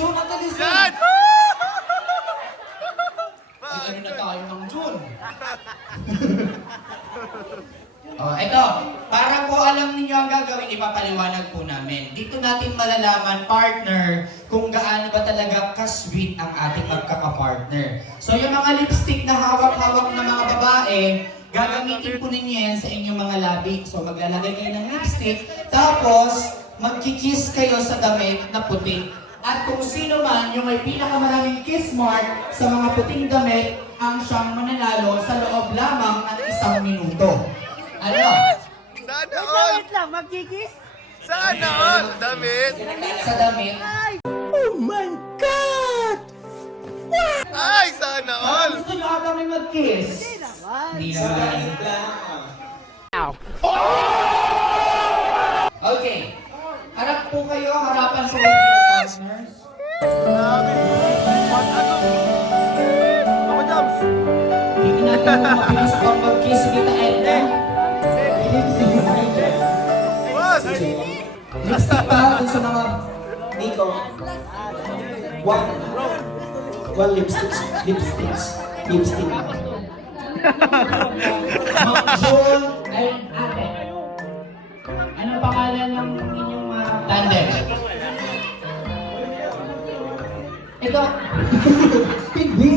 June at Alisan. Yan! Ano na tayo ng June? Oh, ito, para po alam ninyo ang gagawin, ipapaliwanag po namin. Dito natin malalaman, partner, kung gaano ba talaga ka-sweet ang ating magkaka-partner. So yung mga lipstick na hawak-hawak ng mga babae, gagamitin po ninyo yan sa inyong mga labi. So maglalagay kayo ng lipstick, tapos magkikiss kayo sa damit na puti. At kung sino man yung may pinakamaraming kiss mark sa mga puting damit, ang siyang mananalo sa loob lamang ng 1 minuto. Ano? Sana all! Wait lang, magkikis? Sana all! Damit! Sa damit. Oh my God! Ay! Sana all! Gusto nyo ata may mag-kiss? Hindi naman. Hindi naman. Okay. Harap po kayo, harapan sa your partners. Grabe! What ano? Ako jams! Hindi natin mo mabilis pang mag-kiss kita, Edna. Boss! Lipstick pa dun sa mga Nico. One lipstick. Lipstick. June and Ate. Anong pangalan ng inyong tandem? Ito. Hindi.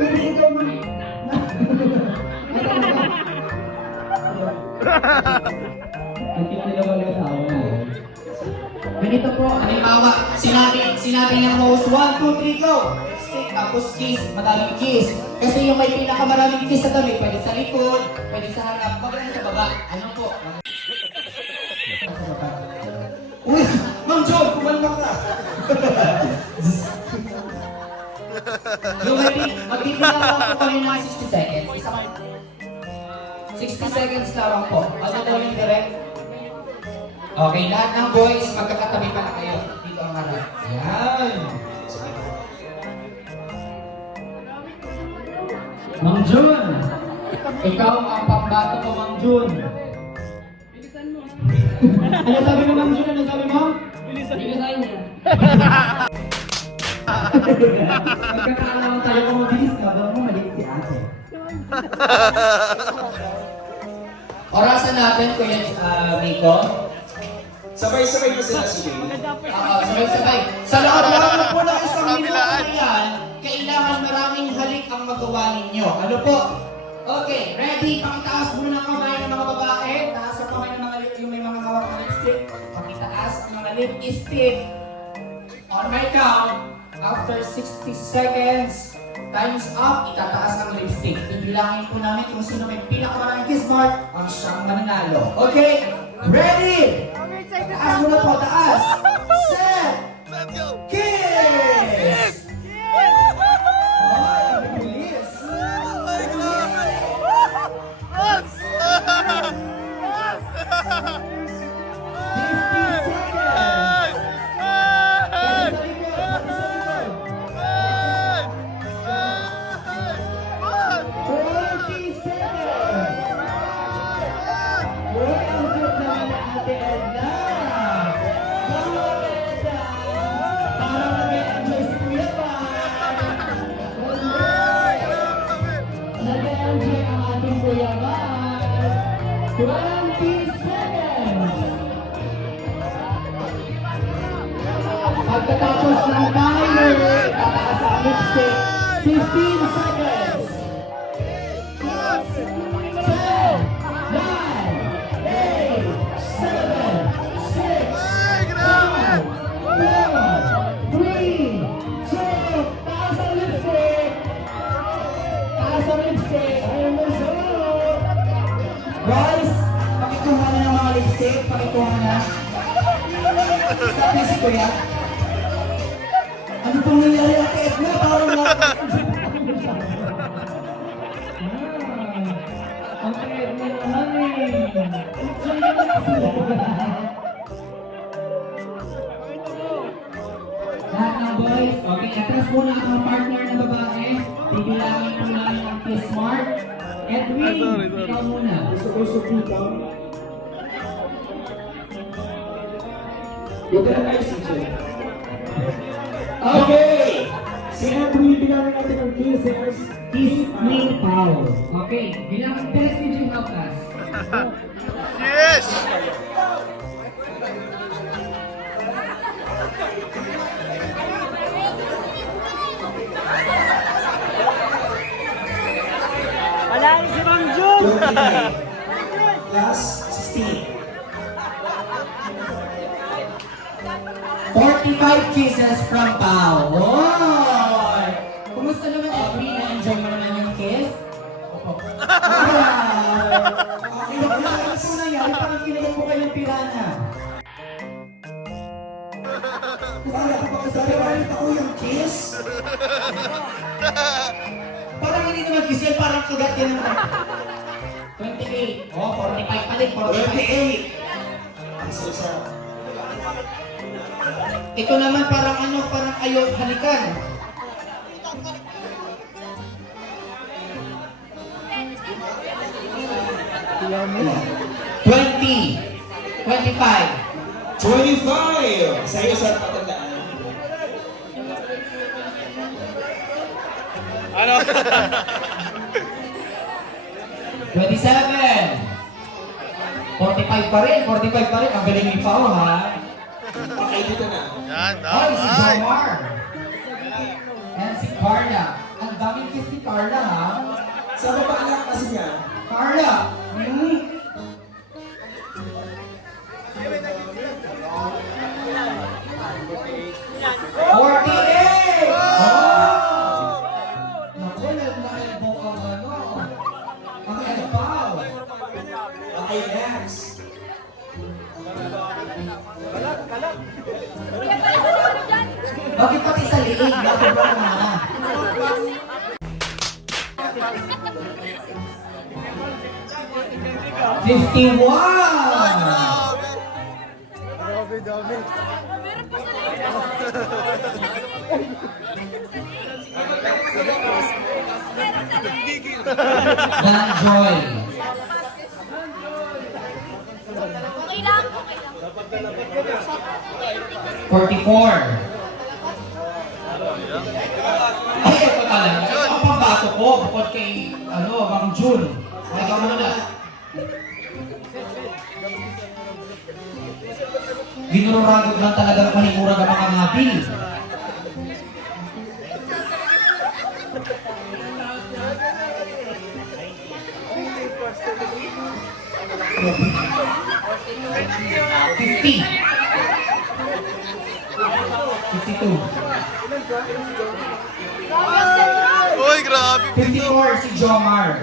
Hindi ikaw Ganito po, halimbawa, sinabi ng host, 1, 2, 3, go! Stick, tapos kiss, madaming kiss. Kasi yung may pinakamaraming kiss sa damit, pwede sa likod, pwede sa harap, pwede sa baba. Ano po? Uy! Ma'am John, kumalma ka! Yung magbibilang lang po kami ng 60 seconds. 60 seconds lang po. Ano daw yung direct? Okay, lahat ng boys, magkakatabi pa na kayo. Dito ang harap. Yan! Mang Jun! Ikaw ang pambato ko, Mang Jun. Ano sabi mo, Mang Jun? Ano sabi mo? Bilisan niya. Magkakaalaman tayo kung mabilis ka, bago mo maliit si ate. Orasan natin, Kuya Miko. Sabay-sabay ko sila si Jane. Sabay-sabay. Sa loob po ng 1 minuto na yan, kailangan maraming halik ang magawa ninyo. Ano po? Okay, ready? Pakitaas muna ng kamay ng mga babae. Taas ang kamay ng mga yung may mga hawak na lipstick. Pakitaas ang mga lipstick. On my count, after 60 seconds, time's up, itataas ang lipstick. Ibilangin po namin kung sino may pinakamaraming kiss mark ang siyang mananalo. Okay? Ready? Taas muna po, taas! Set! Let's go! Kiss! Ay, ang bilis! Ay, grabe! Boss! 50 seconds! Ay! Sa likod, sa likod. Ay! Boss! 40 seconds! Uy, ang sweet naman na Ate Edna! Go, Edna! Parang nag-e-enjoy si Kuya pa! Nag-e-enjoy ang ating Kuya pa! 20 seconds! Pagkatapos ng timer, tataas ang lipstick. 15 seconds! 10, 9, 8, 7, 6, Ay, grabe! 5, 4, 3, 2, taas ang lipstick! Taas ang lipstick! Ayun mo sunod! Guys, pakikuha na ng mga lipstick. Pakikuha na. Stop na si Kuya. Ano pong nangyari at Edna? Parang na... Ang Edna naman eh. Lahat ng boys, okay, atras muna ang partner ng babae. Bibilangin mo namin ang kiss mark. Edwin, Sorry. ikaw muna. Usok-usok dito. Dito na tayo si Jane. Okay! Sino bibigyan natin ng kisses? Kiss me, Pao. Okay, bilang direct si Jim Lucas. Yes! Wala si Mang Jun. 29 plus 16. 45 kisses from Pao. Wow! Kumusta naman, Edwin? Na-enjoy mo naman yung kiss? Opo. Okay, ano po nangyari? Parang kinagat po kayong pirana. Para kapag ako yung kiss? Parang hindi naman kiss yan, parang kagat yan naman. 28. Oh, 45 pa din, 45. 38! Ang sarap. Ito naman parang ano, parang ayaw halikan. Tiyan mo. 20. 25. 25! Sa'yo sa patandaan. Ano? 27. 45 pa rin, 45 pa rin. Ang galing ni Pao, ha? Okay, dito na. Yan, Ay, si damay. Jomar. And si Carla. Ang daming kiss ni Carla, ha? Sa baba lang kasi niya. Carla! Forty-eight! Oh! Naku, na-elbow ang ano. Ang elbow. Okay, next. Bakit pati sa liig? Bakit ba na? Grabe, dami. Dan Joy. Okay lang, okay lang. 44. Ay, ito talaga. Ito ang pambato ko. Bukod kay, Mang Jun. Ay, ka muna. Ginururagod lang talagang panimurag ang mga ngabil. $50. 52. Uy, grabe. 54 si Jomar.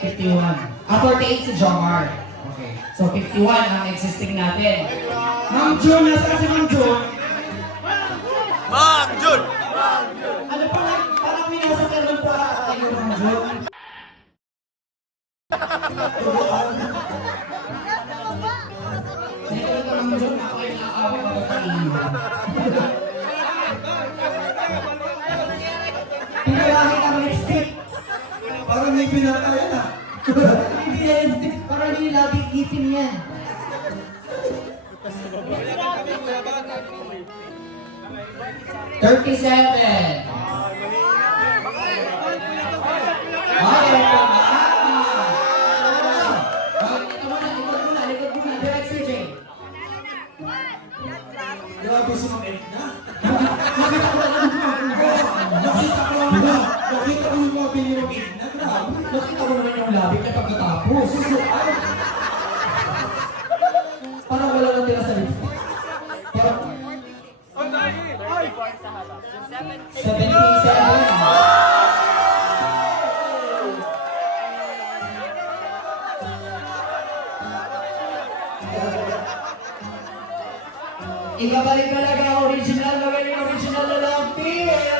51. 48 si Jomar. Okay. So 51 ang existing natin. Ma'am Jun, nasa si Ma'am Jun? Ma'am Jun! Ano pa nga, parang may nasa meron pa kayo, Ma'am Jun. Hindi ka Ma'am Jun, ako ay naaawag ako sa iyo. Pinarahin ang lipstick. Parang may pinakaya na. Hindi na lipstick, parang hindi lagi itim yan. $37. Okay, likod muna. Direct si Jay. Grabe si Ma'am Edna. Nakita ko yung mobile ni Ma'am Edna. Grabe. Nakita mo naman yung labi niya pagkatapos. Parang wala lang tira sa lipstick. Pero, 77. Ibabalik talaga ang original na love team.